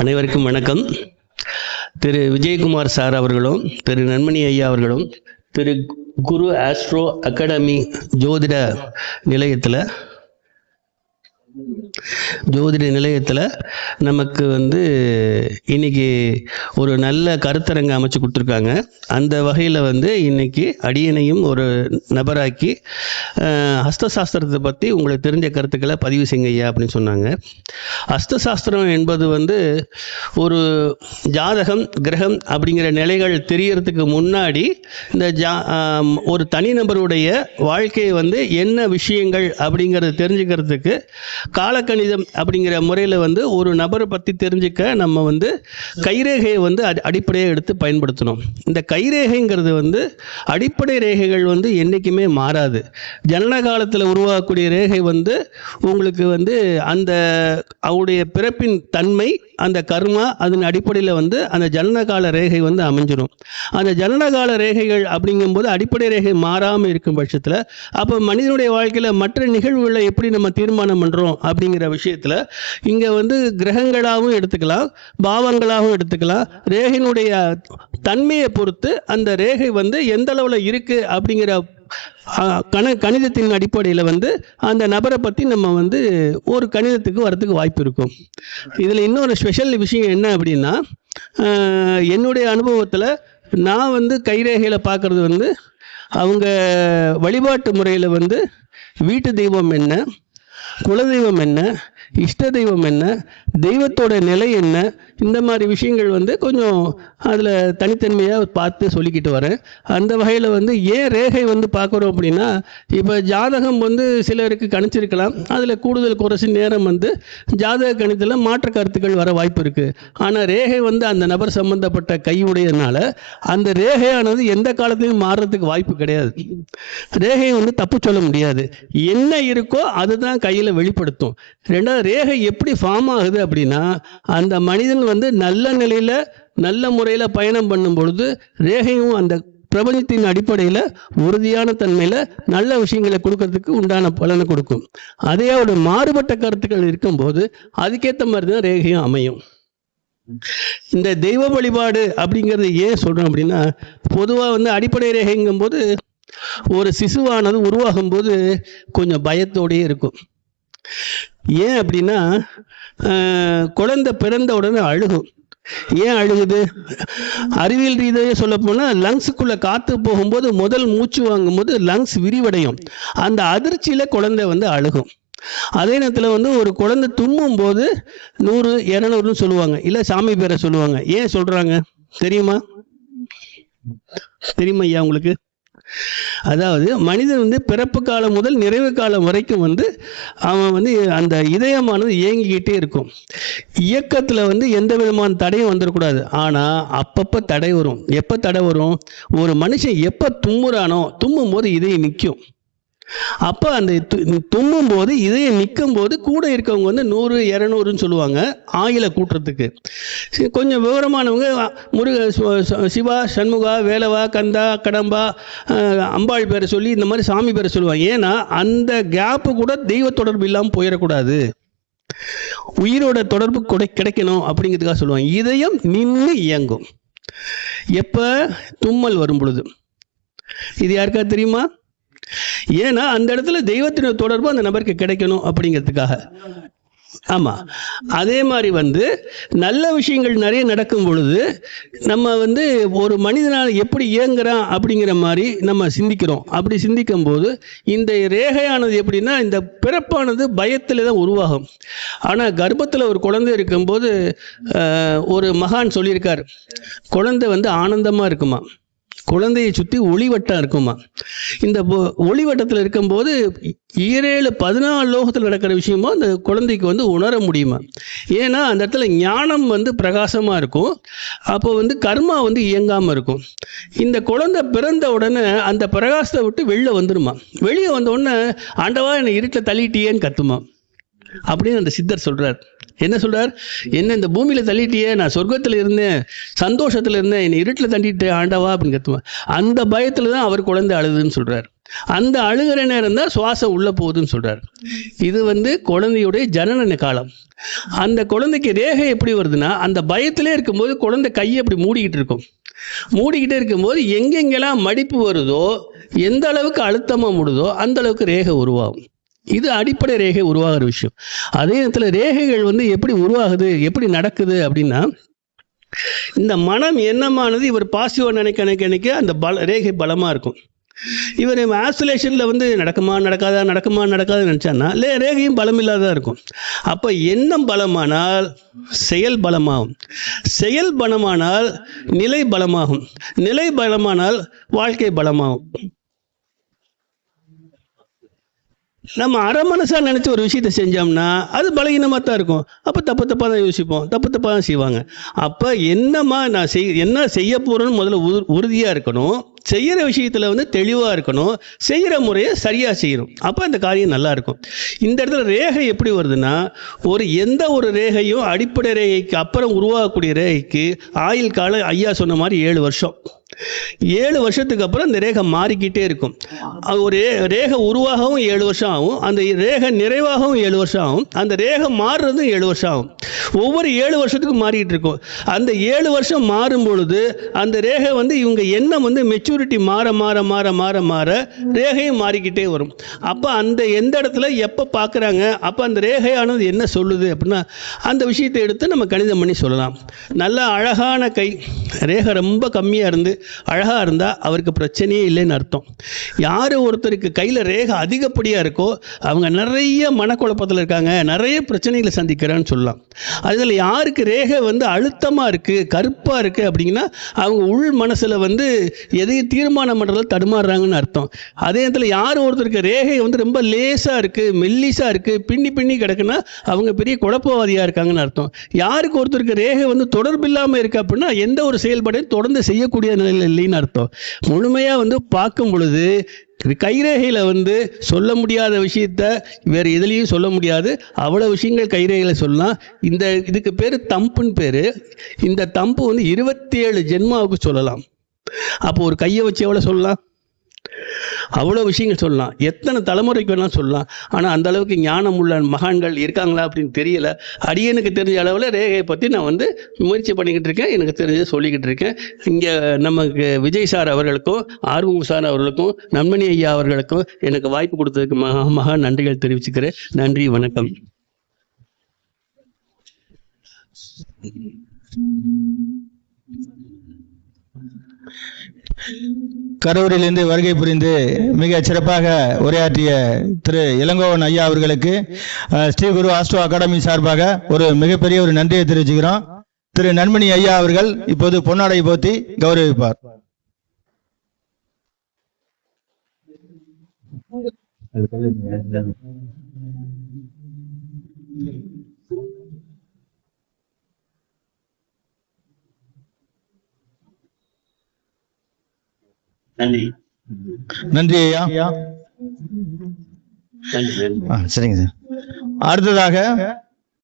அனைவருக்கும் வணக்கம். திரு விஜயகுமார் சார் அவர்களும் திரு நன்மணி ஐயா அவர்களும் திரு குரு ஆஸ்ட்ரோ அகாடமி ஜோதிட நிலையத்தில் நமக்கு இன்னைக்கு ஒரு நல்ல கருத்தரங்கு அமைச்சு கொடுத்துருக்காங்க. அந்த வகையில் இன்னைக்கு அடியனையும் ஒரு நபராக்கி ஹஸ்தசாஸ்திரத்தை பற்றி உங்களுக்கு தெரிஞ்ச கருத்துக்களை பதிவு செய்யுங்க ஐயா அப்படின்னு சொன்னாங்க. ஹஸ்தசாஸ்திரம் என்பது ஒரு ஜாதகம் கிரகம் அப்படிங்கிற நிலைகள் தெரியறதுக்கு முன்னாடி இந்த ஒரு தனிநபருடைய வாழ்க்கையை என்ன விஷயங்கள் அப்படிங்கிறத தெரிஞ்சுக்கிறதுக்கு காலக்கணிதம் அப்படிங்கிற முறையில் ஒரு நபரை பற்றி தெரிஞ்சுக்க நம்ம கைரேகையை அடிப்படையாக எடுத்து பயன்படுத்தணும். இந்த கைரேகைங்கிறது அடிப்படை ரேகைகள் என்றைக்குமே மாறாது. ஜனன காலத்தில் உருவாகக்கூடிய ரேகை உங்களுக்கு அந்த அவருடைய பிறப்பின் தன்மை, அந்த கர்மா, அதன் அடிப்படையில் அந்த ஜனனகால ரேகை அமைஞ்சிடும். அந்த ஜனனகால ரேகைகள் அப்படிங்கும்போது அடிப்படை ரேகை மாறாமல் இருக்கும் பட்சத்தில் அப்போ மனிதனுடைய வாழ்க்கையில் மற்ற நிகழ்வுகளை எப்படி நம்ம தீர்மானம் பண்ணுறோம் அப்படிங்கிற விஷயத்தில் இங்கே கிரகங்களாகவும் எடுத்துக்கலாம், பாவங்களாகவும் எடுத்துக்கலாம். ரேகையினுடைய தன்மையை பொறுத்து அந்த ரேகை எந்த அளவில் இருக்குது அப்படிங்கிற கணிதத்தின் அடிப்படையில் அந்த நபரை பற்றி நம்ம ஒரு கணிதத்துக்கு வரத்துக்கு வாய்ப்பு இருக்கும். இதில் இன்னொரு ஸ்பெஷல் விஷயம் என்ன அப்படின்னா, என்னுடைய அனுபவத்தில் நான் கைரேகையில் பார்க்குறது அவங்க வழிபாட்டு முறையில் வீட்டு தெய்வம் என்ன, குலதெய்வம் என்ன, இஷ்ட தெய்வம் என்ன, தெய்வத்தோட நிலை என்ன, இந்த மாதிரி விஷயங்கள் கொஞ்சம் அதில் தனித்தன்மையாக பார்த்து சொல்லிக்கிட்டு வரேன். அந்த வகையில் ஏன் ரேகை பார்க்குறோம் அப்படின்னா, இப்போ ஜாதகம் சிலருக்கு கணிச்சிருக்கலாம், அதில் கூடுதல் குறைச்சி நேரம் ஜாதக கணிதத்தில் மாற்ற கருத்துக்கள் வர வாய்ப்பு இருக்குது. ஆனால் ரேகை அந்த நபர் சம்பந்தப்பட்ட கையுடையதுனால அந்த ரேகையானது எந்த காலத்திலையும் மாறுறதுக்கு வாய்ப்பு கிடையாது. ரேகையை தப்பு சொல்ல முடியாது. என்ன இருக்கோ அதுதான் கையில் வெளிப்படுத்தும். ரெண்டாவது, ரேகை எப்படி ஃபார்ம் ஆகுது அப்படின்னா, அந்த மனிதன் நல்ல நிலையில் நல்ல முறையில் பயணம் பண்ணும் பொழுது ரேகையும் அந்த பிரபஞ்சத்தின் அடிப்படையில் உறுதியான தன்மையில் நல்ல விஷயங்களை கொடுக்கறதுக்கு உண்டான பலனை கொடுக்கும். அதே ஒரு மாறுபட்ட கருத்துக்கள் இருக்கும்போது அதுக்கேற்ற மாதிரி தான் ரேகையும் அமையும். இந்த தெய்வ வழிபாடு அப்படிங்கிறது ஏன் சொல்கிறோம் அப்படின்னா, பொதுவாக அடிப்படை ரேகைங்கும் போது ஒரு சிசுவானது உருவாகும் போது கொஞ்சம் பயத்தோடையே இருக்கும். ஏன் அப்படின்னா, குழந்தை பிறந்த உடனே அழுகும். ஏன் அழுகுது? அறிவியல் ரீதியாக சொல்ல போனால், லங்ஸுக்குள்ள காற்று போகும்போது முதல் மூச்சு வாங்கும்போது லங்ஸ் விரிவடையும். அந்த அதிர்ச்சியில் குழந்தை அழுகும். அதே நேரத்தில் ஒரு குழந்தை தும்மும் போது 100 200ன்னு சொல்லுவாங்க, இல்லை சாமி பேரை சொல்லுவாங்க. ஏன் சொல்கிறாங்க தெரியுமா ஐயா உங்களுக்கு? அதாவது மனிதன் பிறப்பு காலம் முதல் நிறைவு காலம் வரைக்கும் அவன் அந்த இதயமானது இயங்கிக்கிட்டே இருக்கும். இயக்கத்தில் எந்த விதமான தடையும் வந்துடக்கூடாது. ஆனால் அப்பப்போ தடை வரும். எப்போ தடை வரும்? ஒரு மனுஷன் எப்போ தும்முறானோ, தும்மும் போது இதயம் நிற்கும். அப்போ அந்த தும்மும் போது இதயம் நிற்கும் போது கூட இருக்கவங்க 100 200ன்னு சொல்லுவாங்க, ஆயில கூட்டுறதுக்கு. கொஞ்சம் விவரமானவங்க சிவா, சண்முகா, வேலவா, கந்தா, கடம்பா, அம்பாள் பேரை சொல்லி இந்த மாதிரி சாமி பேரை சொல்லுவாங்க. ஏன்னா அந்த கேப்பு கூட தெய்வ தொடர்பு இல்லாமல் போயிடக்கூடாது, உயிரோட தொடர்பு கிடைக்கணும் அப்படிங்கிறதுக்காக சொல்லுவாங்க. இதயம் நின்று இயங்கும் எப்போ? தும்மல் வரும் பொழுது. இது யாருக்கா தெரியுமா? ஏன்னா அந்த இடத்துல தெய்வத்தின் தொடர்பு அந்த நபருக்கு கிடைக்கணும் அப்படிங்கிறதுக்காக. ஆமாம். அதே மாதிரி நல்ல விஷயங்கள் நிறைய நடக்கும் பொழுது நம்ம ஒரு மனிதனால் எப்படி இயங்குறான் அப்படிங்கிற மாதிரி நம்ம சிந்திக்கிறோம். அப்படி சிந்திக்கும் போது இந்த ரேகையானது எப்படின்னா, இந்த பிறப்பானது பயத்தில் தான் உருவாகும். ஆனால் கர்ப்பத்தில் ஒரு குழந்தை இருக்கும்போது ஒரு மகான் சொல்லியிருக்கார், குழந்தை ஆனந்தமாக இருக்குமா, குழந்தையை சுற்றி ஒளிவட்டம் இருக்குமா. இந்த ஒளிவட்டத்தில் இருக்கும்போது 14 லோகத்தில் நடக்கிற விஷயமோ அந்த குழந்தைக்கு உணர முடியுமா. ஏன்னா அந்த இடத்துல ஞானம் பிரகாசமாக இருக்கும். அப்போ கர்மா இயங்காமல் இருக்கும். இந்த குழந்தை பிறந்த உடனே அந்த பிரகாசத்தை விட்டு வெளில வந்துடுமா. வெளியே வந்த உடனே ஆண்டவா என்னை இருட்டில் தள்ளிட்டியேன்னு கத்துமா அப்படின்னு அந்த சித்தர் சொல்கிறார். என்ன சொல்கிறார்? என்ன இந்த பூமியில் தள்ளிட்டியே, நான் சொர்க்கத்தில் இருந்தேன், சந்தோஷத்தில் இருந்தேன், என்னை இருட்டில் தள்ளிட்டே ஆண்டவா அப்படின்னு கத்துவேன். அந்த பயத்தில் தான் அவர் குழந்தை அழுதுன்னு சொல்கிறார். அந்த அழுகிற நேரம் தான் சுவாசம் உள்ளே போகுதுன்னு சொல்கிறார். இது வந்து குழந்தையுடைய ஜனன காலம். அந்த குழந்தைக்கு ரேகை எப்படி வருதுன்னா, அந்த பயத்திலே இருக்கும்போது குழந்தை கையை அப்படி மூடிக்கிட்டு இருக்கும். மூடிக்கிட்டே இருக்கும்போது எங்கெங்கெல்லாம் மடிப்பு வருதோ, எந்த அளவுக்கு அழுத்தமாக மூடுதோ அந்த அளவுக்கு ரேகை உருவாகும். இது அடிப்படை ரேகை உருவாகிற விஷயம். அதே நேரத்தில் ரேகைகள் வந்து எப்படி உருவாகுது, எப்படி நடக்குது அப்படின்னா, இந்த மனம் எண்ணமானது இவர் பாசிட்டிவாக நினைக்க அந்த ரேகை பலமாக இருக்கும். இவர் ஆசோலேஷனில் வந்து நடக்குமா நடக்காதுன்னு நினச்சான்னா ரேகையும் பலம் இல்லாதான் இருக்கும். அப்போ எண்ணம் பலமானால் செயல் பலமாகும், செயல் பலமானால் நிலை பலமாகும், நிலை பலமானால் வாழ்க்கை பலமாகும். நம்ம அரை மனசாக நினச்சி ஒரு விஷயத்தை செஞ்சோம்னா அது பலகீனமாக தான் இருக்கும். அப்போ தப்பாக தான் யோசிப்போம், தப்பாக தான் செய்வாங்க. அப்போ நான் என்ன செய்ய போகிறேன்னு முதல்ல உறுதியாக இருக்கணும். செய்கிற விஷயத்தில் வந்து தெளிவாக இருக்கணும். செய்கிற முறையை சரியாக செய்யணும். அப்போ அந்த காரியம் நல்லாயிருக்கும். இந்த இடத்துல ரேகை எப்படி வருதுன்னா, எந்த ஒரு ரேகையும் அடிப்படை ரேகைக்கு அப்புறம் உருவாகக்கூடிய ரேகைக்கு ஆயுள் காலம் ஐயா சொன்ன மாதிரி 7 வருஷம். 7 வருஷத்துக்கு அப்புறம் அந்த ரேகை மாறிக்கிட்டே இருக்கும். ஒரு ரேகை உருவாகவும் 7 வருஷம் ஆகும், அந்த ரேகை நிறைவாகவும் 7 வருஷம் ஆகும், அந்த ரேகை மாறுறதும் 7 வருஷம் ஆகும். ஒவ்வொரு 7 வருஷத்துக்கும் மாறிக்கிட்டு இருக்கும். அந்த 7 வருஷம் மாறும் பொழுது அந்த ரேகை வந்து இவங்க எண்ணம் வந்து மெச்சூரிட்டி மாற மாற மாற மாற மாற ரேகையும் மாறிக்கிட்டே வரும். அப்போ எந்த இடத்துல எப்போ பார்க்குறாங்க, அப்போ அந்த ரேகையானது என்ன சொல்லுது அப்படின்னா, அந்த விஷயத்தை எடுத்து நம்ம கணிதம் பண்ணி சொல்லலாம். நல்ல அழகான கை, ரேகை ரொம்ப கம்மியாக இருந்து அழகாக இருந்தால் அவருக்கு பிரச்சனையே இல்லைன்னு அர்த்தம். யார் ஒருத்தருக்கு கையில் ரேகை அதிகப்படியாக இருக்கோ அவங்க நிறைய மனக்குழப்பத்தில் இருக்காங்க, நிறைய பிரச்சனைகளை சந்திக்கிறான்னு சொல்லலாம். அதில் யாருக்கு ரேகை வந்து அழுத்தமாக இருக்குது, கருப்பாக இருக்குது அப்படிங்கன்னா அவங்க உள் மனசில் வந்து எதையும் தீர்மானம் பண்ணுறதுல தடுமாறுறாங்கன்னு அர்த்தம். அதே நேரத்தில் யார் ஒருத்தருக்கு ரேகை வந்து ரொம்ப லேசாக இருக்குது, மெல்லிஸாக இருக்குது, பின்னி கிடக்குன்னா அவங்க பெரிய குழப்பவாதியாக இருக்காங்கன்னு அர்த்தம். யாருக்கு ஒருத்தருக்கு ரேகை வந்து தொடர்பு இல்லாமல் இருக்குது அப்படின்னா எந்த ஒரு செயல்பாடையும் தொடர்ந்து செய்யக்கூடிய நிலையில் இல்லைன்னு அர்த்தம். முழுமையாக வந்து பார்க்கும் பொழுது கைரேகையில் வந்து சொல்ல முடியாத விஷயத்த வேறு எதுலேயும் சொல்ல முடியாது. அவ்வளோ விஷயங்கள் கைரேகையில் சொல்லலாம். இதுக்கு பேர் தம்புன்னு பேர். இந்த தம்பு வந்து 27 ஜென்மாவுக்கு சொல்லலாம். அப்போ ஒரு கையை வச்சு எவ்வளோ சொல்லலாம், அவ்வளோ விஷயங்கள் சொல்லலாம். எத்தனை தலைமுறைக்கு வேணாலும் சொல்லலாம். ஆனால் அந்த அளவுக்கு ஞானம் உள்ள மகான்கள் இருக்காங்களா அப்படின்னு தெரியல. அடியனுக்கு தெரிஞ்ச அளவில் ரேகையை பற்றி நான் வந்து முயற்சி பண்ணிக்கிட்டு இருக்கேன். எனக்கு தெரிஞ்சதை சொல்லிக்கிட்டு இருக்கேன். இங்கே நமக்கு விஜய் சார் அவர்களுக்கும் ஆர்வம் சார் அவர்களுக்கும் நன்மணி ஐயா அவர்களுக்கும் எனக்கு வாய்ப்பு கொடுத்ததுக்கு மகா நன்றிகள் தெரிவிச்சுக்கிறேன். நன்றி, வணக்கம். கரூரிலிருந்து வருகை புரிந்து மிக சிறப்பாக உரையாற்றிய திரு இளங்கோவன் ஐயா அவர்களுக்கு ஸ்ரீ குரு ஆஸ்ட்ரோ அகாடமி சார்பாக ஒரு மிகப்பெரிய ஒரு நன்றியை தெரிவிச்சுக்கிறோம். திரு நன்மணி ஐயா அவர்கள் இப்போது பொன்னாடை போத்தி கௌரவிப்பார். நன்றி ஐயா. சரிங்க சார். அடுத்ததாக